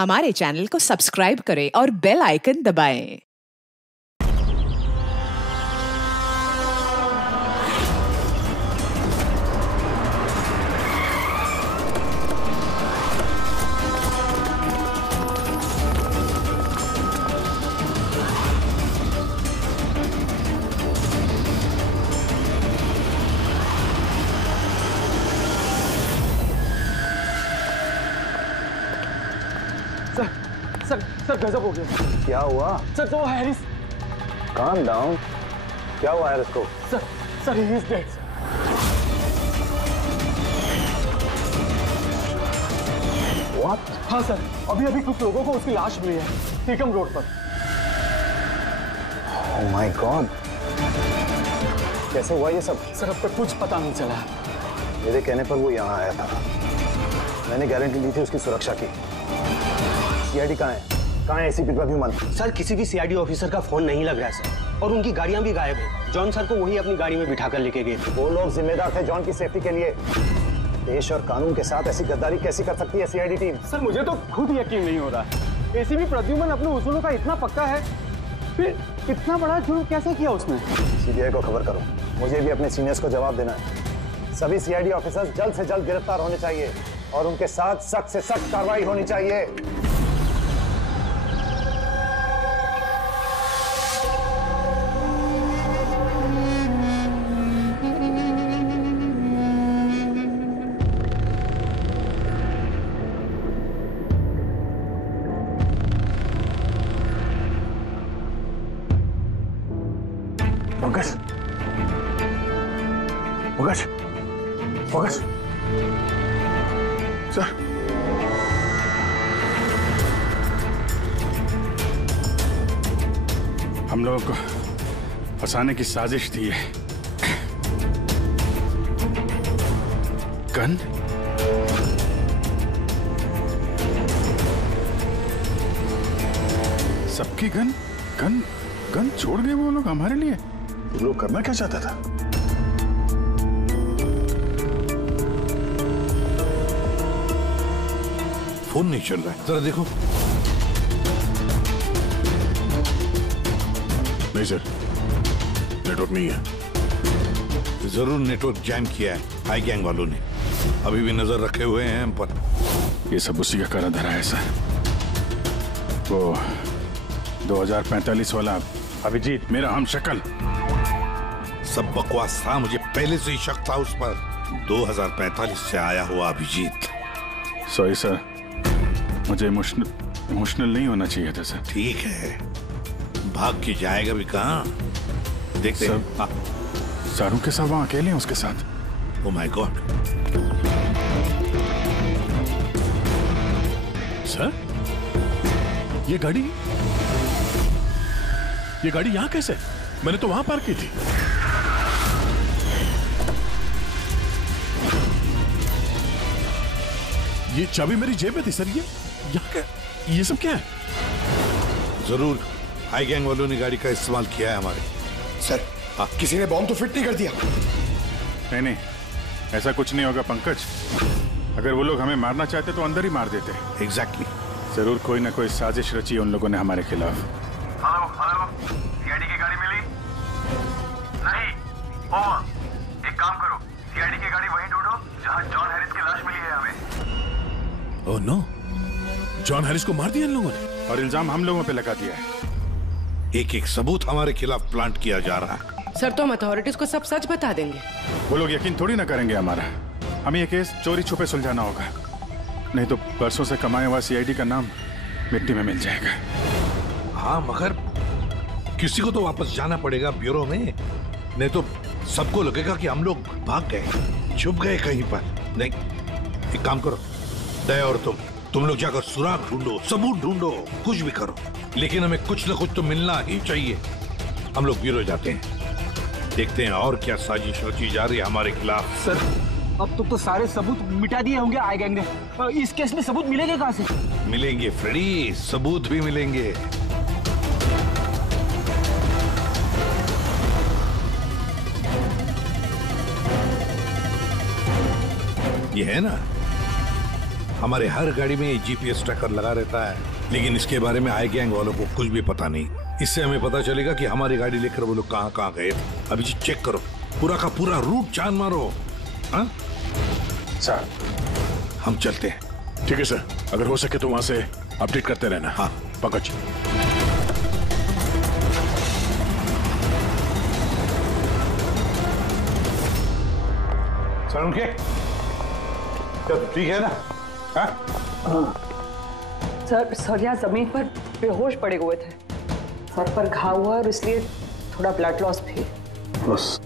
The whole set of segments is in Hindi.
हमारे चैनल को सब्सक्राइब करें और बेल आइकन दबाएं। सर गजब हो गया। क्या हुआ? सर तो हैरिस। Calm down. क्या हुआ हैरिस को? Sir he is dead। What? हाँ सर, अभी कुछ लोगों को उसकी लाश मिली है टीकम रोड पर। Oh my God. कैसे हुआ ये सब? सर अब तक कुछ पता नहीं चला। मेरे कहने पर वो यहाँ आया था। मैंने गारंटी ली थी उसकी सुरक्षा की। सीआईडी कहाँ है? कहाँ है एसीपी प्रद्युमन? सर किसी भी सीआईडी ऑफिसर का फोन नहीं लग रहा है सर, और उनकी गाड़ियां भी गायब है। जॉन सर को वही अपनी गाड़ी में बिठाकर लेके गए थे। वो लोग जिम्मेदार थे जॉन की सेफ्टी के लिए। देश और कानून के साथ ऐसी गद्दारी कैसी कर सकती है सीआईडी टीम? सर मुझे तो खुद यकीन नहीं हो रहा। एसीपी प्रद्युमन अपने उसूलों का इतना पक्का है, फिर इतना बड़ा जुर्म कैसे किया उसने? सीबीआई को खबर करो। मुझे भी अपने सीनियर्स को जवाब देना है। सभी सीआईडी ऑफिसर्स जल्द से जल्द गिरफ्तार होने चाहिए और उनके साथ सख्त से सख्त कार्रवाई होनी चाहिए। पंकज, पंकज, पंकज, सर, हम लोगों को फंसाने की साजिश थी है। गन? सबकी गन? गन? गन छोड़ गए वो लोग हमारे लिए? वो लोग करना क्या चाहता था? फोन नहीं चल रहा है, जरा देखो। नहीं सर, नेटवर्क नहीं है। जरूर नेटवर्क जैम किया है हाई गैंग वालों ने। अभी भी नजर रखे हुए हैं हम पर। ये सब उसी का करा धरा है सर। वो 2045 वाला अभिजीत, मेरा हमशक्ल। सब बकवास था, मुझे पहले से ही शक था उस पर। 2045 से आया हुआ अभिजीत। सॉरी सर, मुझे इमोशनल नहीं होना चाहिए था सर। ठीक है, भाग के जाएगा भी कहाँ? देखते हैं। सारू के साथ वहां अकेले हैं उसके साथ। Oh my God. सर, ये गाड़ी यहाँ कैसे? मैंने तो वहां पार्क की थी। ये चाबी मेरी जेब में थी सर। ये सब क्या है? जरूर हाई गैंग वालों ने गाड़ी का इस्तेमाल किया है हमारे। सर, किसी ने बॉम्ब तो फिट नहीं कर दिया? नहीं, ऐसा कुछ नहीं होगा पंकज। अगर वो लोग हमें मारना चाहते तो अंदर ही मार देते। एग्जैक्टली। जरूर कोई ना कोई साजिश रची है उन लोगों ने हमारे खिलाफ। हेलो, सीआईडी की गाड़ी मिली? नहीं। ओवर। एक काम करो, सीआईडी की गाड़ी वहीं ढूंढो जहां जॉन हैरिस की लाश मिली है हमें। ओह नो, जॉन हैरिस को मार दिया इन लोगों ने और इल्जाम हम लोगों पे लगा दिया है। एक एक सबूत हमारे खिलाफ प्लांट किया जा रहा है। सर तो हम अथॉरिटीज को सब सच बता देंगे। वो लोग यकीन थोड़ी ना करेंगे हमारा। हमें ये केस चोरी छुपे सुलझाना होगा, नहीं तो बरसों से कमाया हुआ सीआईडी का नाम मिट्टी में मिल जाएगा। हाँ, मगर किसी को तो वापस जाना पड़ेगा ब्यूरो में, नहीं तो सबको लगेगा कि हम लोग भाग गए, छुप गए कहीं पर। नहीं, एक काम करो, दया और तुम लोग जाकर सुराग ढूंढो, सबूत ढूंढो, कुछ भी करो, लेकिन हमें कुछ न कुछ तो मिलना ही चाहिए। हम लोग ब्यूरो जाते हैं, देखते हैं और क्या साजिश रची जा रही है हमारे खिलाफ। सर, अब तो सारे सबूत मिटा दिए होंगे आई गैंग ने। इस केस में सबूत मिलेंगे कहाँ से? मिलेंगे फ्रेडी, सबूत भी मिलेंगे। ये है ना, हमारे हर गाड़ी में जीपीएस ट्रैकर लगा रहता है, लेकिन इसके बारे में आई गैंग वालों को कुछ भी पता नहीं। इससे हमें पता चलेगा कि हमारी गाड़ी लेकर वो लोग कहाँ कहाँ गए थे। अभी चेक करो, पूरा का पूरा रूट छान मारो। हाँ सर, हम चलते हैं। ठीक है सर, अगर हो सके तो वहां से अपडेट करते रहना। हाँ पंकज। सर उनके ठीक है ना? हाँ सर यहाँ जमीन पर बेहोश पड़े हुए थे, सर पर घाव हुआ और इसलिए थोड़ा ब्लड लॉस भी। बस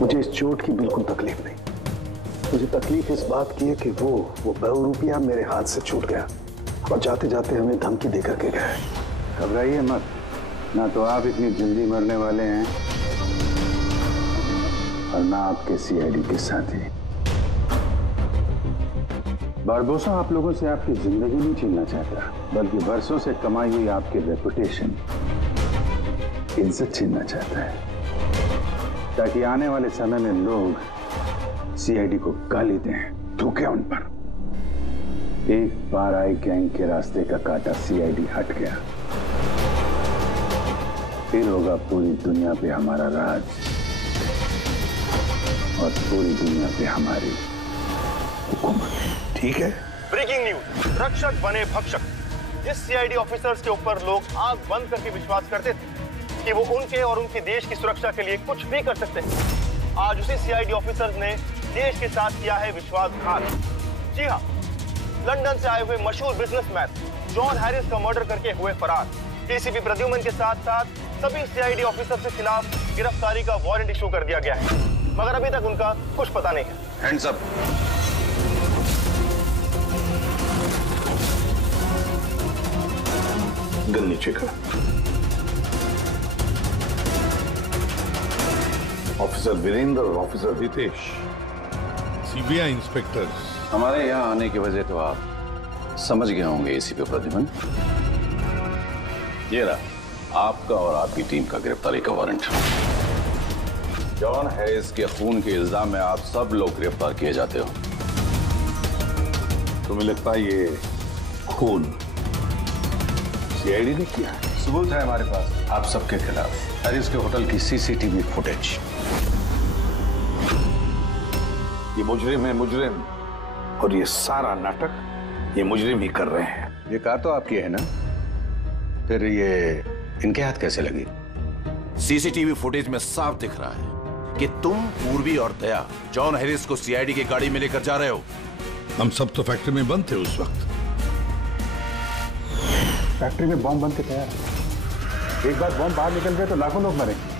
मुझे इस चोट की बिल्कुल तकलीफ नहीं। मुझे तकलीफ इस बात की है कि वो ₹100 मेरे हाथ से छूट गया और जाते जाते हमें धमकी देकर के गया। घबराइए मत, ना तो आप इतनी जल्दी मरने वाले हैं और ना आपके सीआईडी के साथी। बारबोसा आप लोगों से आपकी जिंदगी नहीं छीनना चाहता, बल्कि बरसों से कमाई हुई आपकी रेपुटेशन, इज्जत छीनना चाहता है, ताकि आने वाले समय में लोग सीआईडी को गाली दें, थूकें उन पर। एक बार आई गैंग के रास्ते का काटा सीआईडी हट गया, फिर होगा पूरी दुनिया पे हमारा राज और पूरी दुनिया पे हमारी हुकूमत। ठीक है। ब्रेकिंग न्यूज, रक्षक बने भक्षक। जिस सीआईडी ऑफिसर्स के ऊपर लोग आंख बंद करके विश्वास करते थे कि वो उनके और उनके देश की सुरक्षा के लिए कुछ भी कर सकते हैं, आज उसी सीआईडी ऑफिसर्स ने देश के साथ किया है विश्वासघात। जी हाँ, लंदन से आए हुए मशहूर बिजनेसमैन जॉन हैरिस का मर्डर करके हुए फरार एसीपी प्रद्युमन के साथ साथ सभी सीआईडी ऑफिसर के खिलाफ गिरफ्तारी का वारंट इशू कर दिया गया है, मगर अभी तक उनका कुछ पता नहीं है। Hands up. गन नीचे कर। ऑफिसर वीरेंद्र और ऑफिसर रितेश, सीबीआई इंस्पेक्टर्स। हमारे यहाँ आने की वजह तो आप समझ गए होंगे एसीपी प्रद्युमन। ये रहा आपका और आपकी टीम का गिरफ्तारी का वारंट। जॉन हैरिस के खून के इल्जाम में आप सब लोग गिरफ्तार किए जाते हो। तुम्हें लगता है ये खून सीआईडी ने किया है? सबूत है हमारे पास आप सबके खिलाफ। हैरिस के होटल की सीसीटीवी फुटेज। ये मुजरिम है, मुजरिम, और ये सारा नाटक ये मुजरिम ही कर रहे हैं। ये कार तो आपकी है ना, फिर ये इनके हाथ कैसे लगी? सीसीटीवी फुटेज में साफ दिख रहा है कि तुम, पूर्वी और दया जॉन हैरिस को सीआईडी की गाड़ी में लेकर जा रहे हो। हम सब तो फैक्ट्री में बंद थे उस वक्त। फैक्ट्री में बॉम्ब बन के तैयार है। एक बार बॉम्ब बाहर निकल गए तो लाखों लोग मरेंगे।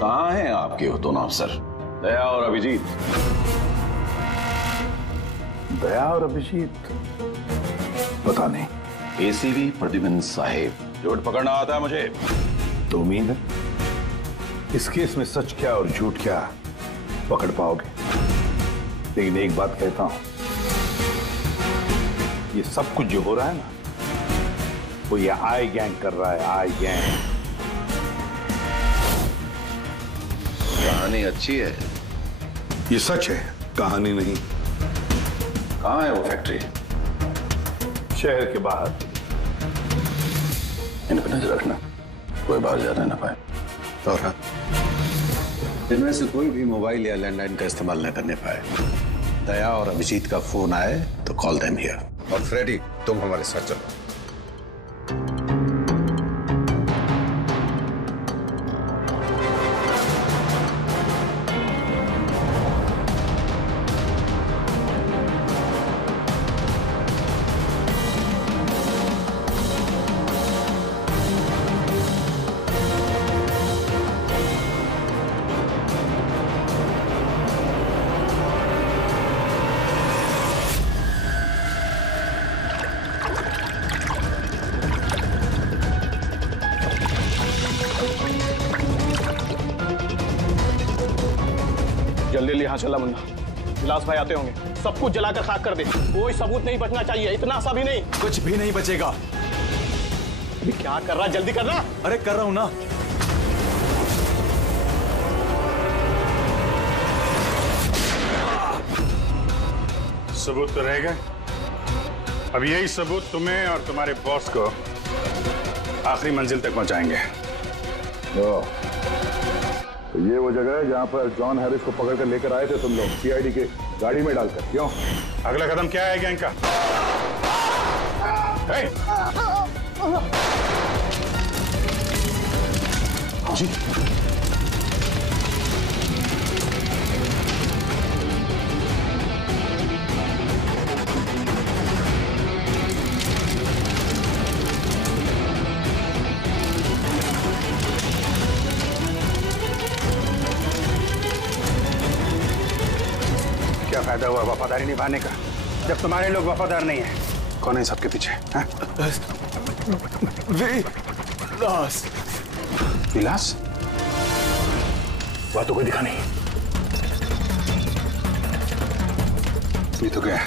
कहाँ हैं आपके दोनों अफसर, दया और अभिजीत? दया और अभिजीत पता नहीं। एसीपी प्रद्युमन साहेब, झूठ पकड़ना आता है मुझे। तो उम्मीद है इस केस में सच क्या और झूठ क्या पकड़ पाओगे। लेकिन एक बात कहता हूं, ये सब कुछ जो हो रहा है ना, वो ये आई गैंग कर रहा है। आई गैंग। कहानी अच्छी है, ये सच है, कहानी नहीं। कहाँ है वो फैक्ट्री? शहर के बाहर। इन पर नजर रखना, कोई बाहर जाना ना पाए। और इनमें से कोई भी मोबाइल या लैंडलाइन का इस्तेमाल न करने पाए। दया और अभिजीत का फोन आए तो कॉल देम हियर। और फ्रेडी, तुम हमारे साथ चलो। जल्दी यहाँ चला मुन्ना, विलास भाई आते होंगे। सब कुछ जलाकर खाक कर दे, कोई सबूत नहीं बचना चाहिए। इतना सा भी नहीं। कुछ भी नहीं बचेगा। अभी क्या कर रहा, जल्दी करना। अरे कर रहा हूं ना। सबूत तो रहेगा। अब यही सबूत तुम्हें और तुम्हारे बॉस को आखिरी मंजिल तक पहुंचाएंगे। तो ये वो जगह है जहां पर जॉन हैरिस को पकड़ कर लेकर आए थे तुम लोग, सीआईडी के गाड़ी में डालकर। क्यों? अगला कदम क्या है गैंग का? जी क्या फायदा हुआ वफादारी निभाने का जब तुम्हारे लोग वफादार नहीं है? कौन है सबके पीछे? विलास। विलास? वह तो कोई दिखा नहीं। ये तो गया।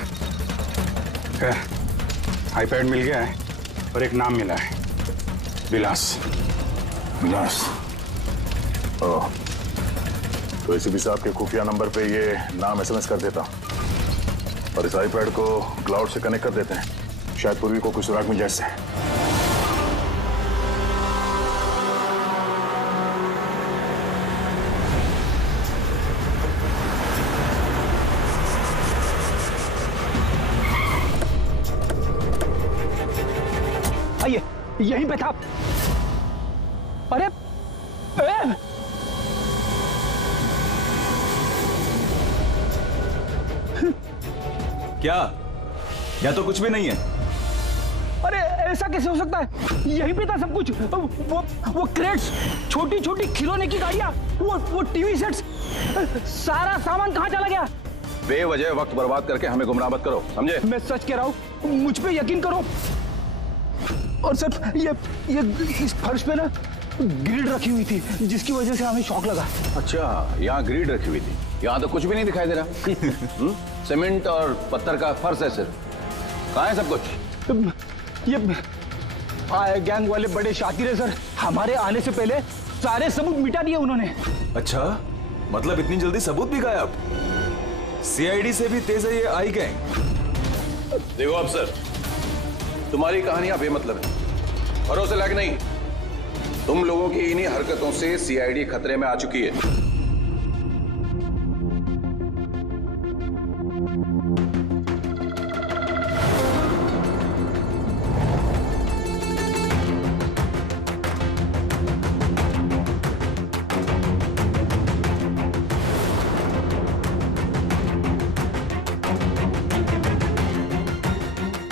आईपैड मिल गया है और एक नाम मिला है, विलास। विलास? ओह, तो एसीपी साहब के खुफिया नंबर पे ये नाम एसएमएस कर देता और इस आईपैड को क्लाउड से कनेक्ट कर देते हैं, शायद पूर्वी को कुछ सुराग मिल जाए इससे। आइए, यहीं पे था। अरे क्या? या तो कुछ भी नहीं है। अरे ऐसा कैसे हो सकता है? यहीं पे था सब कुछ। वो क्रेट्स, छोटी छोटी खिलौने की गाड़ियां, वो टीवी सेट्स, सारा सामान कहाँ चला गया? बेवजह वक्त बर्बाद करके हमें गुमराह मत करो, समझे? मैं सच कह रहा हूँ, मुझ पे यकीन करो। और सर ये इस फर्श पे ना ग्रिड रखी हुई थी, जिसकी वजह से हमें शॉक लगा। अच्छा, यहाँ ग्रिड रखी हुई थी। यहाँ तो कुछ भी नहीं दिखाई दे रहा। सीमेंट और पत्थर का फर्श है सिर्फ। कहाँ है सब कुछ? ये गैंग वाले बड़े शातिर है सर, हमारे आने से पहले सारे सबूत मिटा दिए उन्होंने। अच्छा, मतलब इतनी जल्दी सबूत भी गायब? सीआईडी से भी तेज है ये आई गैंग। देखो अफसर, तुम्हारी कहानियां बेमतलब है, भरोसे लायक नहीं। तुम लोगों की इन्हीं हरकतों से सीआईडी खतरे में आ चुकी है।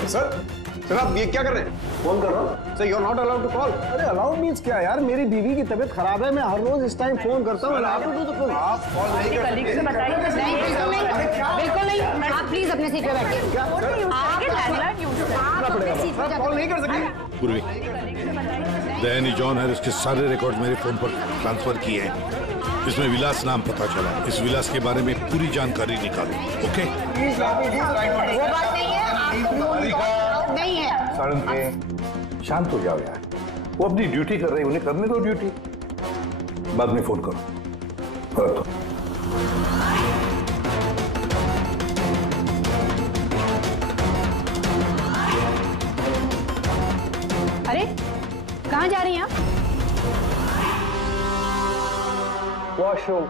सर आप ये क्या कर रहे हैं? फोन कर रहा हूँ। Sir, you are not allowed to call. अरे अलाउड मींस क्या यार? मेरी बीवी की तबीयत खराब है, मैं हर रोज इस टाइम फोन करता हूँ। आप कॉल नहीं कर बिल्कुल नहीं। आप प्लीज अपने सीट पे बैठिए। कॉल नहीं कर सकते। पूर्वी, दैनी जॉन हैरिस के सारे रिकॉर्ड मेरे फोन पर ट्रांसफर किए हैं। इसमें विलास नाम पता चला। इस विलास के बारे में पूरी जानकारी निकालो। ओके? वो बात नहीं है, नहीं है। साड़न के शांत हो जाओ यार, वो अपनी ड्यूटी कर रही है, उन्हें करने दो ड्यूटी। बाद में फोन करो। अरे कहाँ जा रही हैं आप? वॉशरूम।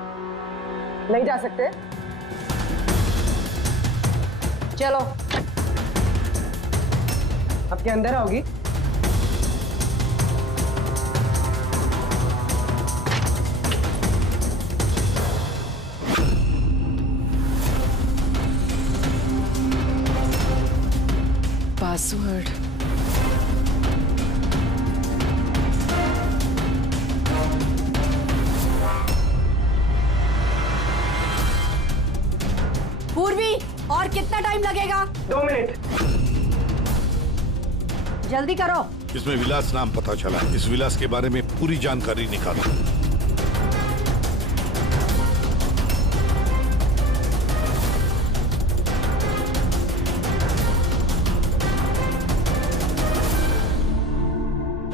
नहीं जा सकते? चलो। अब क्या अंदर आओगी? पासवर्ड। पूर्वी, और कितना टाइम लगेगा? 2 मिनट। जल्दी करो। इसमें विलास नाम पता चला। इस विलास के बारे में पूरी जानकारी निकालो।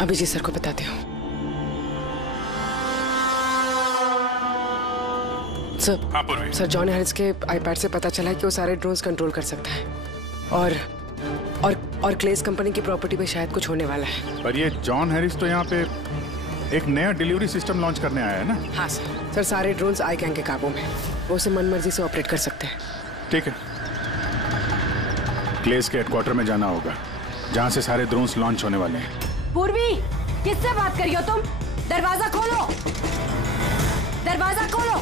अभी जी सर को बताते हो। सर, हाँ पूर्वी। सर जॉन हैरिस के आईपैड से पता चला है कि वो सारे ड्रोन्स कंट्रोल कर सकता है और क्लेस कंपनी की प्रॉपर्टी पे शायद कुछ होने वाला है। पर ये जॉन हैरिस तो यहाँ पे एक नया डिलीवरी सिस्टम लॉन्च करने आया है ना? हाँ सर, सारे ड्रोन्स आई गैंग के काबू में, वो उसे मनमर्जी से ऑपरेट कर सकते हैं। ठीक है, क्लेस के हेडक्वार्टर में जाना होगा जहाँ से सारे ड्रोन्स लॉन्च होने वाले हैं। पूर्वी, किससे बात कर रही हो तुम? दरवाजा खोलो, दरवाजा खोलो,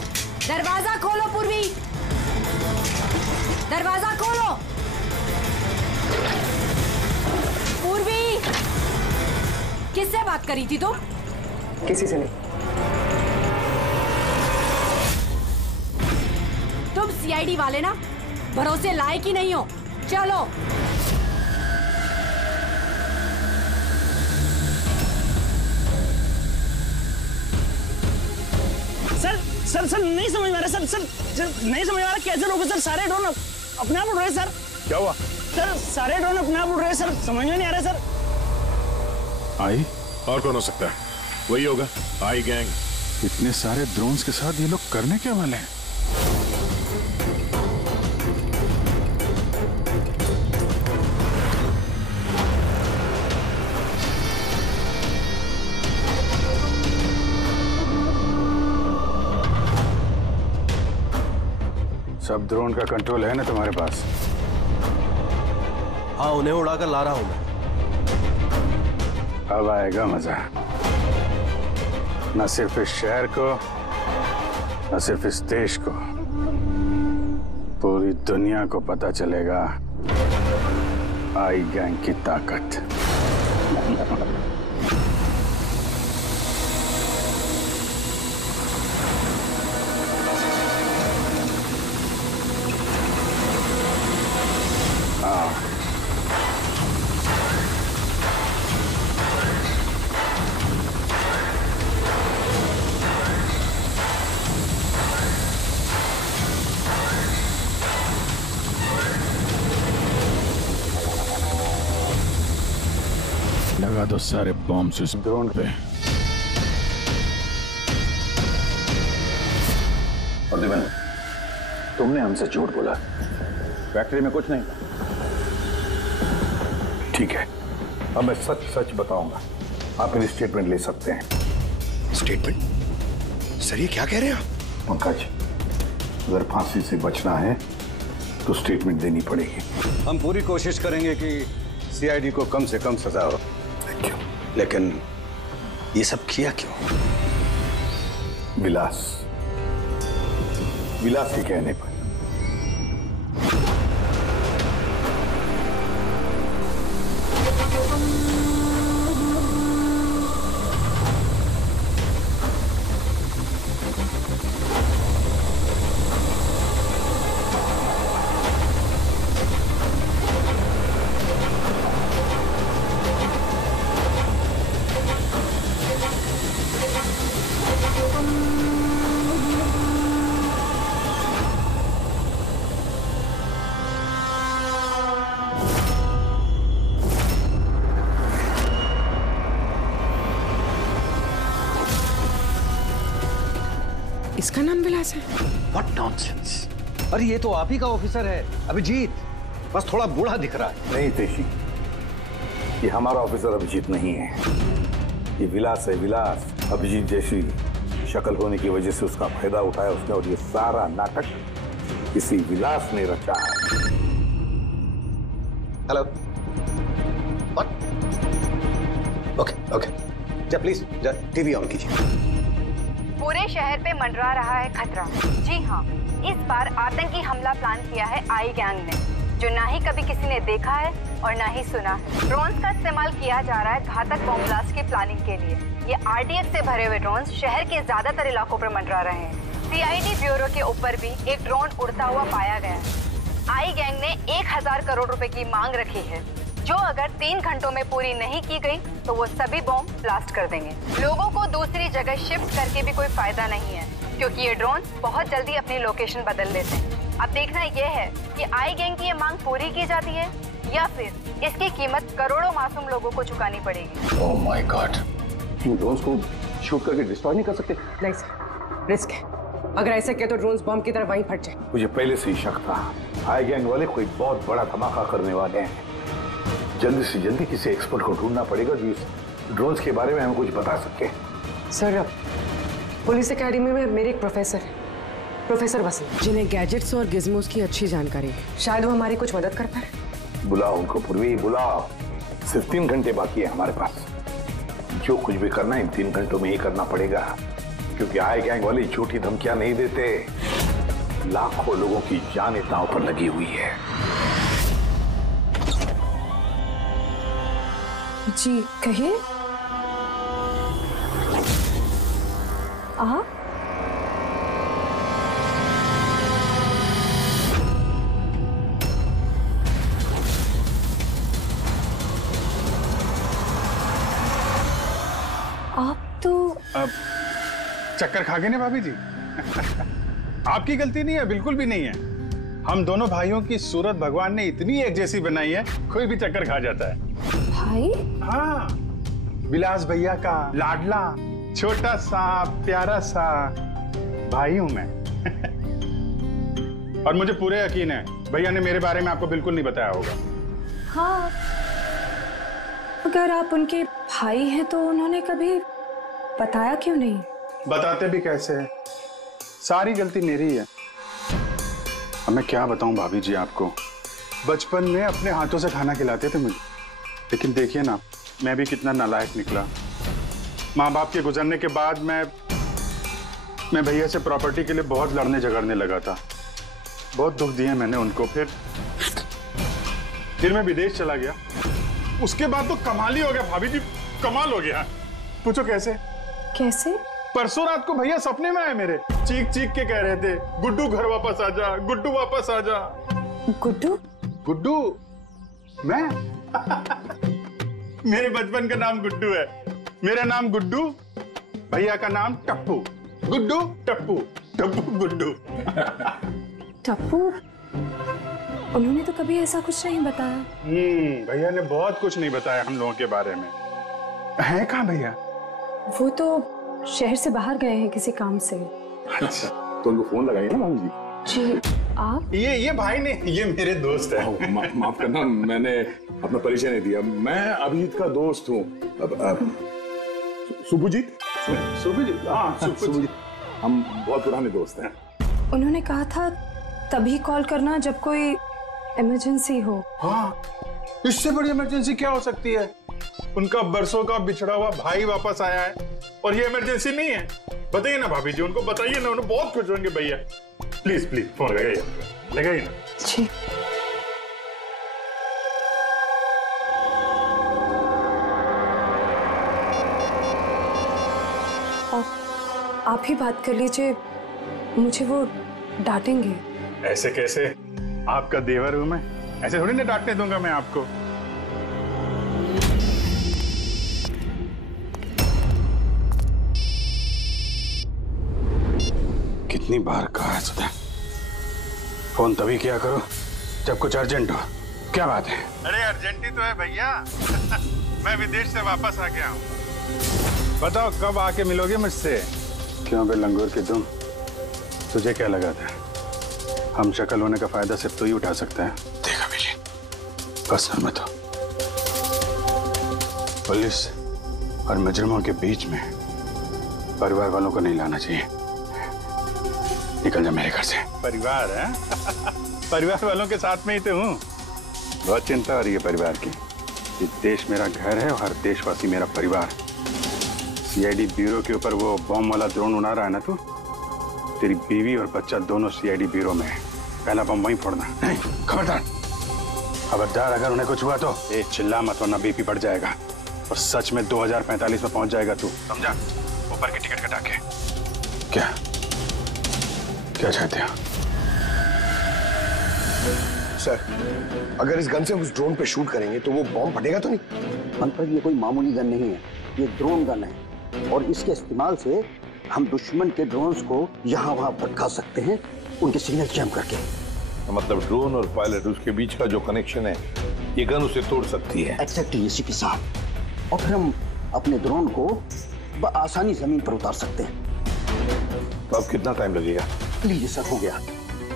दरवाजा खोलो पूर्वी, दरवाजा खोलो। पूर्वी, किससे बात करी थी तुम? किसी से नहीं। तुम सीआईडी वाले ना, भरोसे लायक ही नहीं हो। चलो। सर नहीं समझ में आ रहा सर नहीं समझ में आ रहा कैसे लोग सर सारे ड्रोन अपने आप उड़ रहे सर। क्या हुआ? सर सारे ड्रोन अपने आप उड़ रहे सर, समझ में नहीं आ रहा सर। आई और कौन हो सकता है? वही होगा, आई गैंग। इतने सारे ड्रोन्स के साथ ये लोग करने क्या वाले हैं? सब ड्रोन का कंट्रोल है ना तुम्हारे पास? हाँ, उन्हें उड़ाकर ला रहा हूं मैं। अब आएगा मजा, न सिर्फ इस शहर को, न सिर्फ इस देश को, पूरी दुनिया को पता चलेगा आई गैंग की ताकत। लगा दो सारे बॉम्ब्स इस ड्रोन पे। और तुमने हमसे झूठ बोला, फैक्ट्री में कुछ नहीं। ठीक है, अब मैं सच सच बताऊंगा, आप मेरी स्टेटमेंट ले सकते हैं। स्टेटमेंट? सर ये क्या कह रहे हैं आप? पंकज, अगर फांसी से बचना है तो स्टेटमेंट देनी पड़ेगी। हम पूरी कोशिश करेंगे कि सीआईडी को कम से कम सजा हो। लेकिन ये सब किया क्यों? विलास के कहने पर। इसका नाम विलास है? What nonsense! अरे ये तो आप ही का ऑफिसर है, अभिजीत। बस थोड़ा बूढ़ा दिख रहा है। नहीं तेशी, ये हमारा ऑफिसर अभिजीत नहीं है, ये विलास है। विलास अभिजीत जैसी शक्ल होने की वजह से उसका फायदा उठाया उसने, और ये सारा नाटक इसी विलास ने रचा है। हेलो। ओके जा प्लीज, जा टीवी ऑन कीजिए। पूरे शहर पे मंडरा रहा है खतरा। जी हाँ, इस बार आतंकी हमला प्लान किया है आई गैंग ने, जो ना ही कभी किसी ने देखा है और ना ही सुना है। ड्रोन्स का इस्तेमाल किया जा रहा है घातक बॉम्ब ब्लास्ट की प्लानिंग के लिए। ये आरडीएक्स से भरे हुए ड्रोन्स शहर के ज्यादातर इलाकों पर मंडरा रहे हैं। सीआईडी ब्यूरो के ऊपर भी एक ड्रोन उड़ता हुआ पाया गया है। आई गैंग ने 1000 करोड़ रुपए की मांग रखी है, जो अगर 3 घंटों में पूरी नहीं की गई तो वो सभी बॉम्ब ब्लास्ट कर देंगे। लोगों को दूसरी जगह शिफ्ट करके भी कोई फायदा नहीं है, क्योंकि ये ड्रोन बहुत जल्दी अपनी लोकेशन बदल लेते हैं। अब देखना ये है कि आई गैंग की ये मांग पूरी की जाती है या फिर इसकी कीमत करोड़ों मासूम लोगों को चुकानी पड़ेगी। Oh my God, in drones को शूट करके डिस्ट्रॉय नहीं कर सकते? नहीं सर, रिस्क है। अगर ऐसे किया तो ड्रोन्स बॉम्ब की तरह वहीं फट जाए। मुझे पहले से ही शक था, आई गैंग वाले कोई बहुत बड़ा धमाका करने वाले हैं। जल्दी से जल्दी किसी एक्सपर्ट को ढूंढना पड़ेगा जो इस ड्रोन्स के बारे में हमें कुछ बता सके। सर, पुलिस अकेडमी में मेरे एक प्रोफेसर है, प्रोफेसर वसीम, जिन्हें गैजेट्स और गिज्मोस की अच्छी जानकारी है। शायद वो हमारी कुछ मदद कर पाए। बुलाओ उनको पूर्वी, बुलाओ। सिर्फ 3 घंटे बाकी है हमारे पास। जो कुछ भी करना है इन 3 घंटों में ही करना पड़ेगा, क्योंकि आई गैंग वाले झूठी धमकियां नहीं देते। लाखों लोगों की जान दांव पर लगी हुई है। जी कहिए। आप तो चक्कर खा गए ना भाभी जी। आपकी गलती नहीं है, बिल्कुल भी नहीं है। हम दोनों भाइयों की सूरत भगवान ने इतनी एक जैसी बनाई है, कोई भी चक्कर खा जाता है। भाई? हाँ, विलास भैया का लाडला छोटा सा प्यारा सा भाई हूं मैं। और मुझे पूरे यकीन है भैया ने मेरे बारे में आपको बिल्कुल नहीं बताया होगा। हाँ, अगर आप उनके भाई हैं तो उन्होंने कभी बताया क्यों नहीं? बताते भी कैसे है, सारी गलती मेरी है। अब मैं क्या बताऊं भाभी जी आपको, बचपन में अपने हाथों से खाना खिलाते थे मुझे, लेकिन देखिए ना मैं भी कितना नालायक निकला। माँ बाप के गुजरने के बाद मैं भैया से प्रॉपर्टी के लिए बहुत लड़ने झगड़ने लगा था। बहुत दुख दिए मैंने उनको। फिर मैं विदेश चला गया। उसके बाद तो कमाल ही हो गया भाभी जी, कमाल हो गया। पूछो कैसे? कैसे? परसों रात को भैया सपने में आए मेरे, चीख चीख के कह रहे थे, गुड्डू घर वापस आ जा, गुड्डू वापस आ जा। गुड्डू? गुड्डू? मैं? मेरे बचपन का नाम गुड्डू है। मेरा नाम गुड्डू, भैया का नाम टप्पू। गुड्डू टप्पू, टप्पू गुड्डू। टप्पू? उन्होंने तो कभी ऐसा कुछ नहीं बताया। भैया ने बहुत कुछ नहीं बताया हम लोगों के बारे में। है कहाँ भैया? वो तो शहर से बाहर गए हैं किसी काम से। अच्छा, तो उनको फोन लगाइए ना मामू जी। जी आप? ये भाई ने, ये मेरे दोस्त है। माफ करना, मैंने अपना परिचय नहीं दिया। मैं अभिजीत का दोस्त हूँ। सुभजीत? सुभजीत? हाँ, सुभजीत। हम बहुत पुराने दोस्त हैं। उन्होंने कहा था तभी कॉल करना जब कोई इमरजेंसी हो। हाँ, इससे बड़ी इमरजेंसी क्या हो सकती है? उनका बरसों का बिछड़ा हुआ भाई वापस आया है और ये इमरजेंसी नहीं है। बताइए ना भाभी जी, उनको बताइए ना, उन्हें बहुत खुश होंगे भैया। प्लीज प्लीज फोन लगाइए ना। जी। आप ही बात कर लीजिए, मुझे वो डांटेंगे। ऐसे कैसे? आपका देवर हूं मैं, ऐसे थोड़ी ना डांटने दूंगा मैं आपको। कितनी बार कहा है सुधा, फोन तभी किया करो जब कुछ अर्जेंट हो। क्या बात है? अरे अर्जेंट ही तो है भैया। मैं विदेश से वापस आ गया हूँ। बताओ कब आके मिलोगे मुझसे? क्यों बे लंगूर के तुम, तुझे क्या लगा था हम शक्ल होने का फायदा सिर्फ तो ही उठा सकता है? देखा बेटी, बस मत हो। पुलिस और मुजरिमों के बीच में परिवार वालों को नहीं लाना चाहिए। निकल जा मेरे घर से। परिवार है? परिवार वालों के साथ में ही तो हूँ। बहुत चिंता हो रही है परिवार की। ये देश मेरा घर है और हर देशवासी मेरा परिवार। सीआईडी ब्यूरो के ऊपर वो बॉम्ब वाला ड्रोन उड़ा रहा है ना तू, तेरी बीवी और बच्चा दोनों सीआईडी ब्यूरो में है। पहला बम वहीं फोड़ना। खबरदार, खबरदार, अगर उन्हें कुछ हुआ तो चिल्ला मत वरना बीपी बढ़ जाएगा और सच में 2045 में पहुंच जाएगा तू, समझा? ऊपर की टिकट कटा के। क्या चाहते हो? सर, अगर इस गन से उस ड्रोन पे शूट करेंगे तो वो बॉम्ब फटेगा तो नहीं? पर ये कोई मामूली गन नहीं है, ये ड्रोन गन है और इसके इस्तेमाल से हम दुश्मन के ड्रोन्स को यहाँ वहाँ भटका सकते हैं, उनके सिग्नल जैम करके। मतलब ड्रोन और पायलट, उसके बीच का जो कनेक्शन है ये गन उसे तोड़ सकती है। एक्जैक्टली इसी के साथ। और फिर हम अपने ड्रोन को आसानी जमीन पर उतार सकते हैं। तो अब कितना टाइम लगेगा? लीजिए सर, हो गया।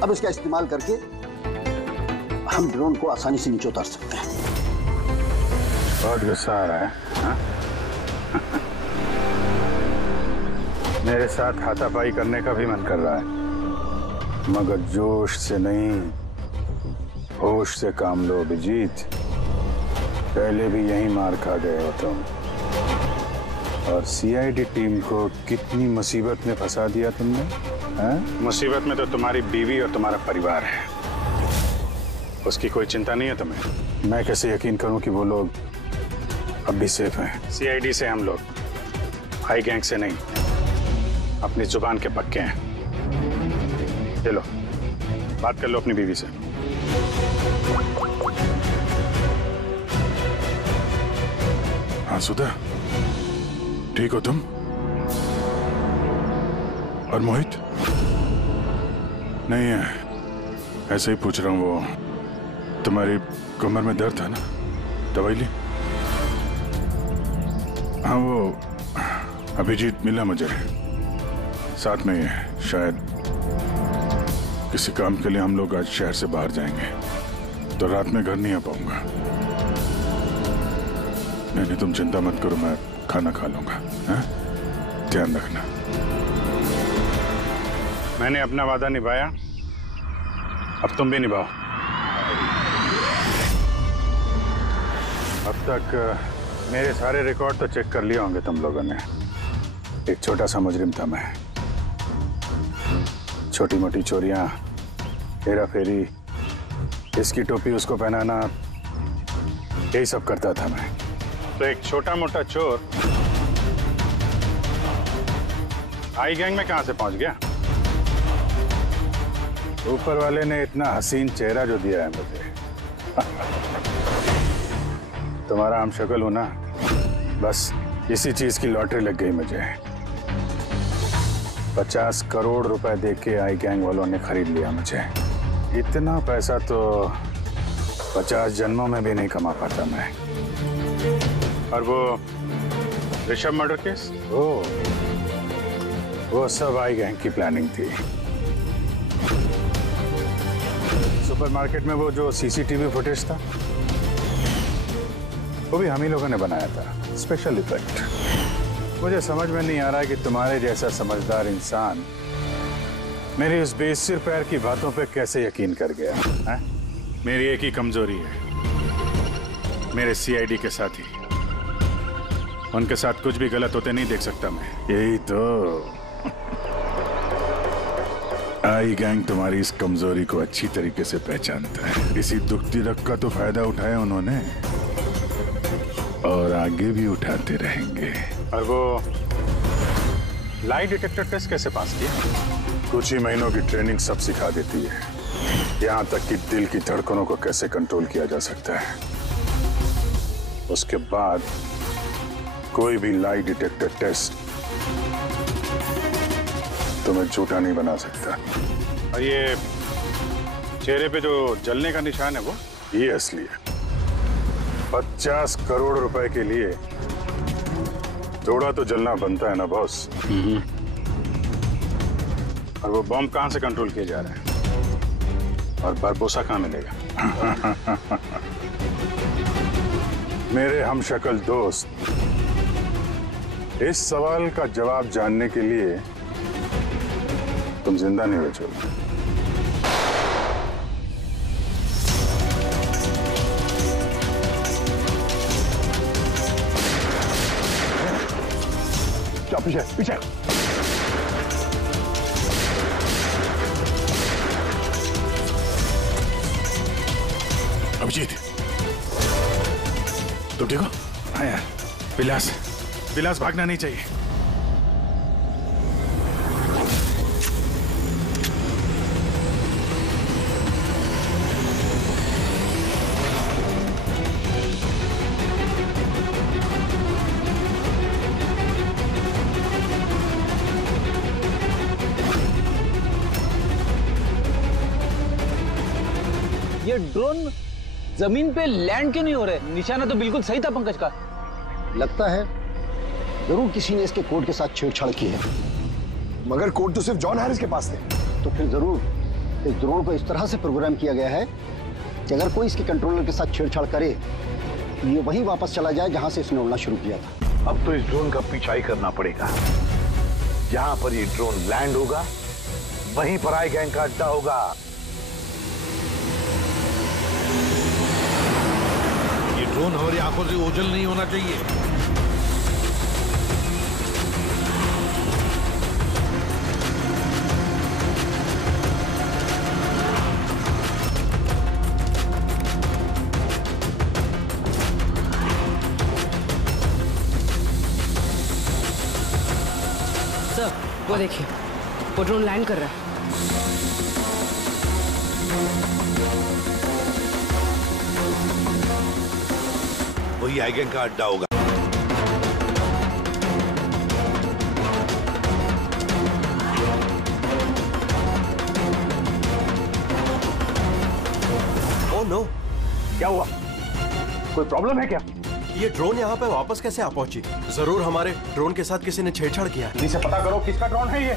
अब इसका इस्तेमाल करके हम ड्रोन को आसानी से नीचे उतार सकते हैं। बहुत गुस्सा आ रहा है, हाँ? मेरे साथ हाथापाई करने का भी मन कर रहा है, मगर जोश से नहीं, होश से काम लो अभिजीत। पहले भी यही मार खा गए हो तुम, और सीआईडी टीम को कितनी मुसीबत में फंसा दिया तुमने, हाँ? मुसीबत में तो तुम्हारी बीवी और तुम्हारा परिवार है, उसकी कोई चिंता नहीं है तुम्हें। मैं कैसे यकीन करूं कि वो लोग अब भी सेफ हैं? सीआईडी से हम लोग, आई गैंग से नहीं, अपनी जुबान के पक्के हैं। चलो बात कर लो अपनी बीवी से। हाँ सुधा, ठीक हो तुम? और मोहित? नहीं है, ऐसे ही पूछ रहा हूँ। वो तुम्हारी कमर में दर्द था ना, दवाई ली? हाँ, वो अभिजीत मिला मुझे, साथ में ही है। शायद किसी काम के लिए हम लोग आज शहर से बाहर जाएंगे, तो रात में घर नहीं आ पाऊंगा। नहीं, तुम चिंता मत करो, मैं खाना खा लूंगा, हाँ? ध्यान रखना। मैंने अपना वादा निभाया, अब तुम भी निभाओ। अब तक मेरे सारे रिकॉर्ड तो चेक कर लिए होंगे तुम लोगों ने। एक छोटा सा मुजरिम था मैं, छोटी मोटी चोरियां, हेरा फेरी, इसकी टोपी उसको पहनाना, यही सब करता था मैं। तो एक छोटा मोटा चोर आई गैंग में कहां से पहुंच गया? ऊपर वाले ने इतना हसीन चेहरा जो दिया है मुझे। तुम्हारा हम शक्ल हो ना, बस इसी चीज की लॉटरी लग गई मुझे। 50 करोड़ रुपए देके आई गैंग वालों ने खरीद लिया मुझे। इतना पैसा तो 50 जन्मों में भी नहीं कमा पाता मैं। और वो ऋषभ मर्डर केस? वो सब आई गैंग की प्लानिंग थी। सुपरमार्केट में वो जो सीसीटीवी फुटेज था, वो भी हम ही लोगों ने बनाया था, स्पेशल इफेक्ट। मुझे समझ में नहीं आ रहा है कि तुम्हारे जैसा समझदार इंसान मेरी उस बेसिर पैर की बातों पे कैसे यकीन कर गया है? मेरी एक ही कमजोरी है, मेरे सीआईडी के साथी। उनके साथ कुछ भी गलत होते नहीं देख सकता मैं। यही तो, आई गैंग तुम्हारी इस कमजोरी को अच्छी तरीके से पहचानता है। इसी दुखती रग का तो फायदा उठाया उन्होंने, और आगे भी उठाते रहेंगे। और वो लाई डिटेक्टर टेस्ट कैसे पास किया? कुछ ही महीनों की ट्रेनिंग सब सिखा देती है, यहाँ तक कि दिल की धड़कनों को कैसे कंट्रोल किया जा सकता है। उसके बाद कोई भी लाई डिटेक्टर टेस्ट तुम्हें झूठा नहीं बना सकता। और ये चेहरे पे जो जलने का निशान है, वो ये असली है। 50 करोड़ रुपए के लिए थोड़ा तो जलना बनता है ना बॉस। और वो बॉम्ब कहां से कंट्रोल किया जा रहा है? और बारबोसा कहां मिलेगा? मेरे हमशक्ल दोस्त, इस सवाल का जवाब जानने के लिए तुम जिंदा नहीं बचोगे। क्या पीछे पीछे? अभिजीत, तुम ठीक हो? हाँ यार। विलास भागना नहीं चाहिए। ये ड्रोन जमीन पे लैंड क्यों नहीं हो रहे? निशाना तो बिल्कुल सही था पंकज का। लगता है जरूर किसी ने इसके कोड के साथ छेड़छाड़ की है। मगर कोड तो सिर्फ जॉन हैरिस के पास थे। तो फिर जरूर इस ड्रोन को इस तरह से प्रोग्राम किया गया है कि अगर कोई इसके कंट्रोलर के साथ छेड़छाड़ करे तो ये वहीं वापस चला जाए जहां से इसने उड़ना शुरू किया था। अब तो इस ड्रोन का पीछा ही करना पड़ेगा। जहां पर ये ड्रोन लैंड होगा वहीं पर आई गैंग का अड्डा होगा। ये ड्रोन हमारी आंखों से ओझल नहीं होना चाहिए। सर वो देखिए, वो ड्रोन लैंड कर रहा है। वही आई गैंग का अड्डा होगा। ओह नो, क्या हुआ? कोई प्रॉब्लम है क्या? ये ड्रोन यहाँ पे वापस कैसे आ पहुंची? जरूर हमारे ड्रोन के साथ किसी ने छेड़छाड़ किया है। जल्दी से पता करो किसका ड्रोन है ये।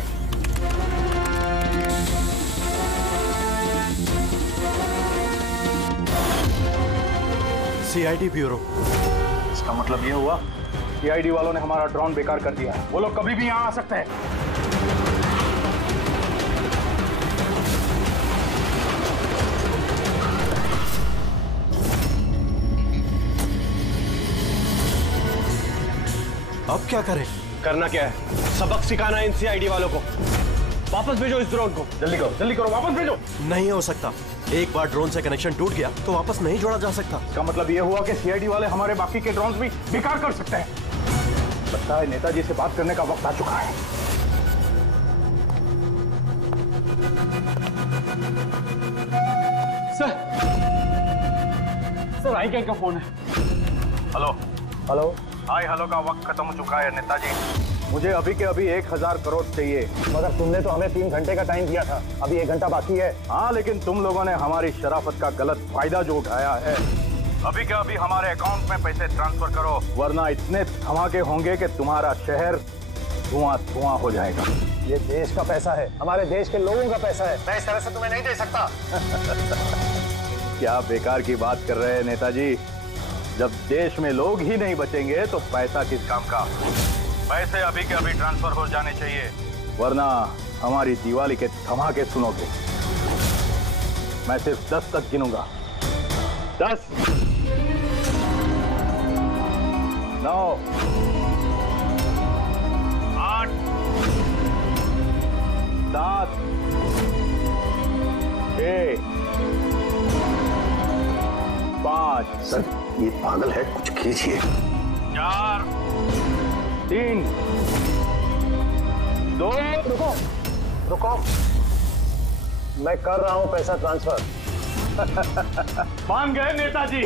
CID bureau. इसका मतलब ये हुआ सीआईडी वालों ने हमारा ड्रोन बेकार कर दिया है। वो लोग कभी भी यहाँ आ सकते हैं। अब क्या करें? करना क्या है? सबक सिखाना है इन सीआईडी वालों को। वापस भेजो इस ड्रोन को। जल्दी करो, वापस भेजो। नहीं हो सकता। एक बार ड्रोन से कनेक्शन टूट गया तो वापस नहीं जोड़ा जा सकता। इसका मतलब ये हुआ कि सीआईडी वाले हमारे बाकी के ड्रोन्स भी बेकार कर सकते हैं। लगता है नेताजी से बात करने का वक्त आ चुका है। सर आई गैंग का फोन है। हेलो। हाय हेलो का वक्त खत्म हो चुका है नेताजी। मुझे अभी के अभी 1000 करोड़ चाहिए। मगर तुमने तो हमें 3 घंटे का टाइम दिया था, अभी 1 घंटा बाकी है। हाँ, लेकिन तुम लोगों ने हमारी शराफत का गलत फायदा जो उठाया है। अभी के अभी हमारे अकाउंट में पैसे ट्रांसफर करो, वरना इतने धमाके होंगे कि तुम्हारा शहर धुआं धुआं हो जाएगा। ये देश का पैसा है, हमारे देश के लोगों का पैसा है। मैं इस तरह से तुम्हें नहीं दे सकता। क्या बेकार की बात कर रहे हैं नेताजी? जब देश में लोग ही नहीं बचेंगे तो पैसा किस काम का? पैसे अभी के अभी ट्रांसफर हो जाने चाहिए, वरना हमारी दिवाली के धमाके सुनोगे। मैं सिर्फ 10 तक गिनूंगा। 10, 9, 8, 7, 6, 5। सर ये पागल है, कुछ खींचिए। 4, 3, 2। रुको, मैं कर रहा हूं पैसा ट्रांसफर। मान गए नेताजी।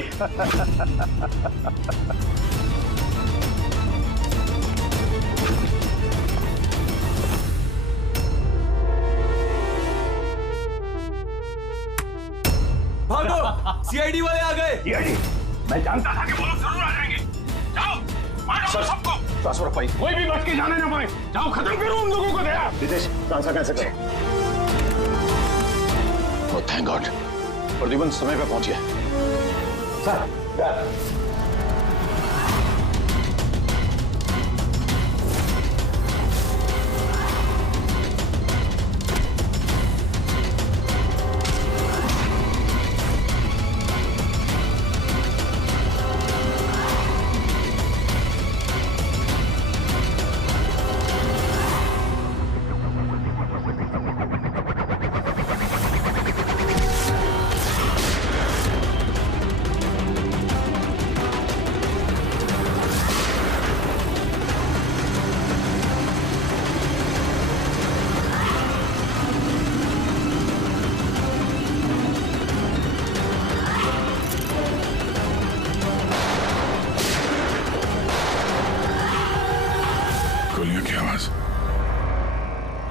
भागो, सीआईडी वाले आ गए। सीआईडी? मैं जानता था कि वो लोग जरूर आ जाएंगे। जाओ, मारो सबको। ट्रांसफर पाई। कोई भी बच के जाने ना पाए। जाओ, खत्म करो उन लोगों को। दया विदेश ट्रांसफर कैसे करें? ओह थैंक गॉड, प्रद्युमन समय पे पहुंच गया। सर,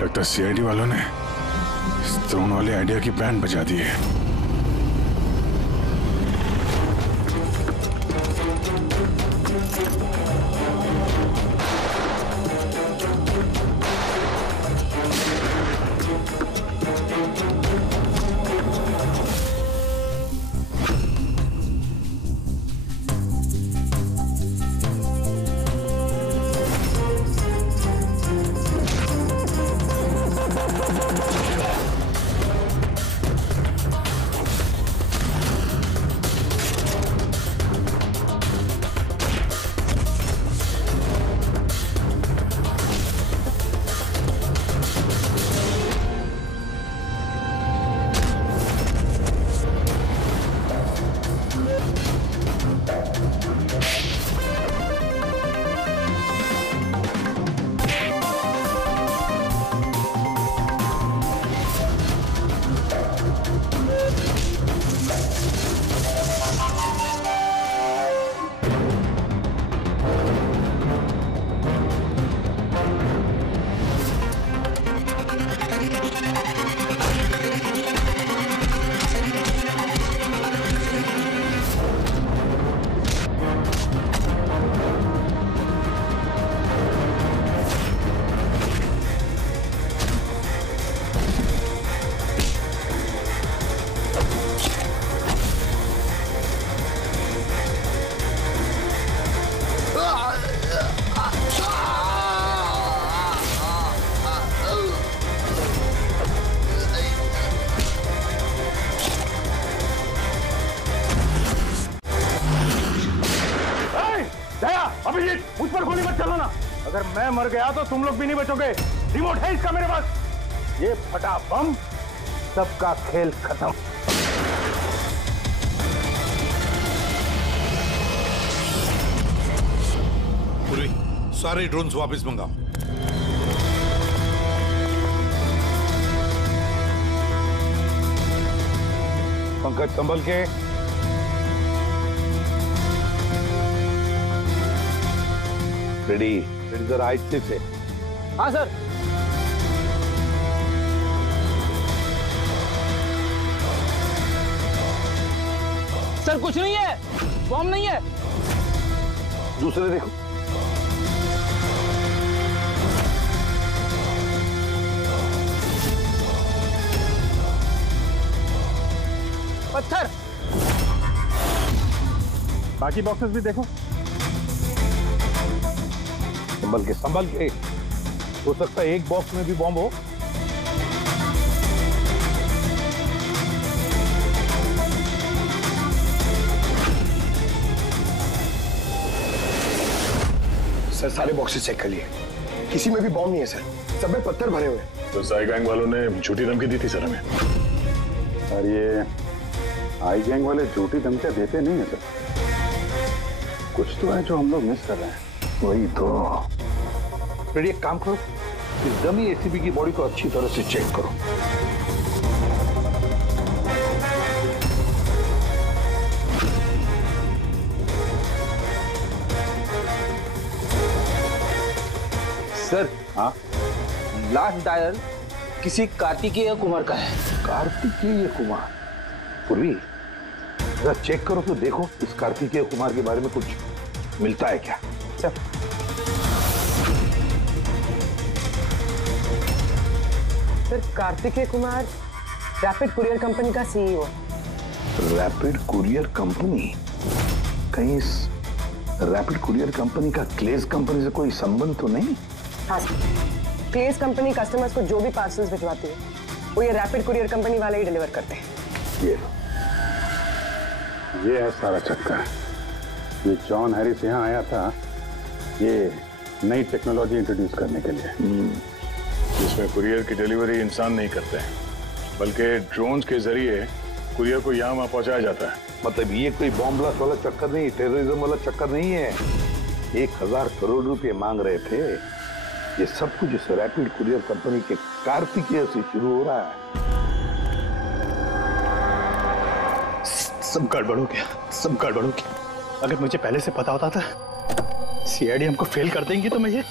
लगता है सीआईडी वालों ने इस ड्रोन वाले आइडिया की बैंड बजा दी है। और गोली मत चलाना। अगर मैं मर गया तो तुम लोग भी नहीं बचोगे। रिमोट है इसका मेरे पास। ये फटा बम, सबका खेल खत्म। पूरी सारे ड्रोन्स वापस मंगाओ। पंकज संभल के। रेडी जरा आहिस्ते से। हाँ सर। सर कुछ नहीं है, बॉम्ब नहीं है। दूसरे देखो। पत्थर। बाकी बॉक्सेस भी देखो। संभल के। हो सकता है एक बॉक्स में भी बॉम्ब हो। सर सारे बॉक्सेस चेक कर लिए, किसी में भी बॉम्ब नहीं है सर, सब में पत्थर भरे हुए हैं। तो साई गैंग वालों ने झूठी धमकी दी थी सर हमें। और ये आई गैंग वाले झूठी धमकियां देते नहीं है सर। कुछ तो है जो हम लोग मिस कर रहे हैं। वही तो। फिर एक काम करो, इस डमी एसीबी की बॉडी को अच्छी तरह से चेक करो। सर हाँ, लास्ट डायल किसी कार्तिकेय कुमार का है। कार्तिकेय कुमार? पूर्वी जरा चेक करो तो देखो इस कार्तिकेय कुमार के बारे में कुछ मिलता है क्या। Sir Kartikeya Kumar rapid courier company का सीईओ। Rapid courier company? कहीं इस रैपिड कुरियर कंपनी का क्लेज कंपनी से कोई संबंध तो नहीं? हाँ सर, क्लेज कंपनी कस्टमर्स को जो भी पार्सल्स भिजवाती है वो ये रैपिड कुरियर कंपनी वाले ही डिलीवर करते हैं। ये है सारा चक्कर। ये जॉन हैरिस यहाँ आया था ये नई टेक्नोलॉजी इंट्रोड्यूस करने के लिए, जिसमें कुरियर की डिलीवरी इंसान नहीं करते हैं बल्कि ड्रोन्स के जरिए कुरियर को यहाँ वहाँ पहुंचाया जाता है। मतलब ये कोई बॉम्ब ब्लास्ट वाला चक्कर नहीं, टेररिज्म वाला चक्कर नहीं है। 1000 करोड़ रुपए मांग रहे थे। ये सब कुछ इस रैपिड कुरियर कंपनी के कार्तिकेय से शुरू हो रहा है। सब गड़बड़ हो गया, सब गड़बड़ हो गया। अगर मुझे पहले से पता होता था सीआईडी हमको फेल कर देंगी तो मैं ये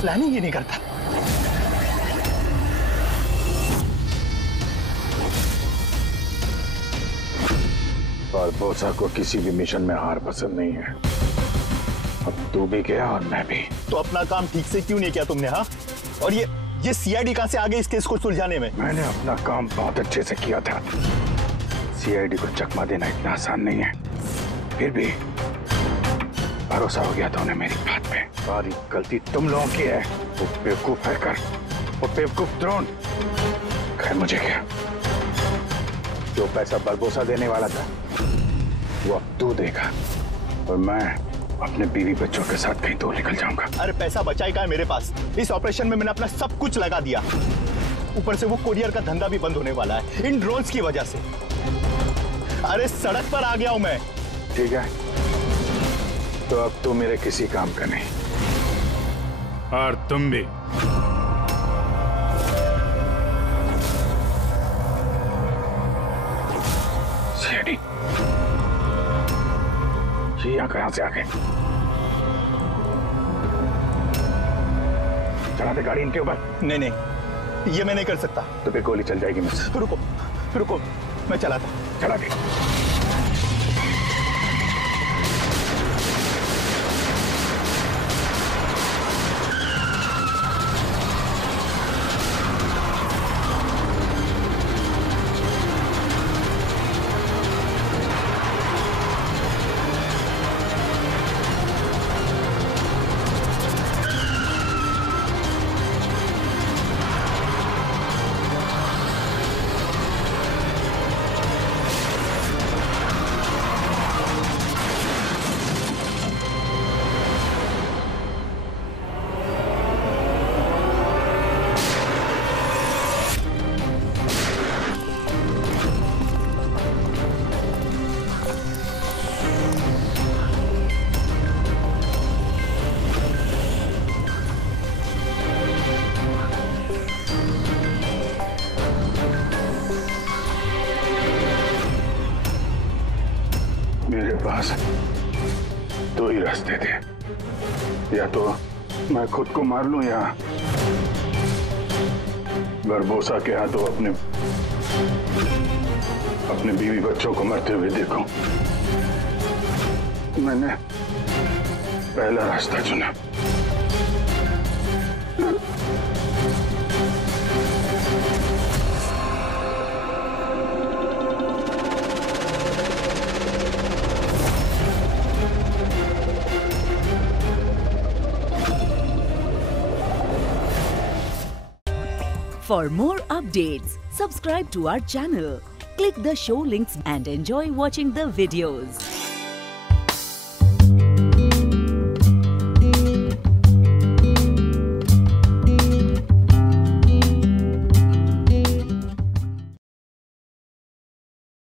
प्लानिंग ही नहीं करता। बारबोसा को किसी भी मिशन में हार पसंद नहीं है। अब तू भी गया और मैं भी। तो अपना काम ठीक से क्यों नहीं किया तुमने? हाँ, और ये सीआईडी कहां से आ गई इस केस को सुलझाने में? मैंने अपना काम बहुत अच्छे से किया था। सीआईडी को चकमा देना इतना आसान नहीं है। फिर भी भरोसा हो गया था उन्हें मेरी बात पे। सारी गलती तुम लोगों की है। वो बेवकूफ हैकर, वो बेवकूफ ड्रोन। खैर मुझे क्या, जो पैसा बरबोसा देने वाला था वो अब तू देगा और मैं अपने बीवी बच्चों के साथ कहीं दूर निकल जाऊंगा। अरे पैसा बचाएगा है मेरे पास। इस ऑपरेशन में मैंने अपना सब कुछ लगा दिया। ऊपर से वो कुरियर का धंधा भी बंद होने वाला है इन ड्रोन्स की वजह से। अरे सड़क पर आ गया हूं मैं। ठीक है, तो अब तू मेरे किसी काम का नहीं और तुम भी। सीआईडी यहाँ कहां से आ गए? चला दे गाड़ी इनके ऊपर। नहीं, ये मैं नहीं कर सकता। तो फिर गोली चल जाएगी मुझसे। रुको, मैं चलाता। चला दे। मेरे पास दो ही रास्ते थे, या तो मैं खुद को मार लूं या बरबोसा के हाथों अपने बीवी बच्चों को मरते हुए देखूं। मैंने पहला रास्ता चुना। For more updates, subscribe to our channel, click the show links and enjoy watching the videos.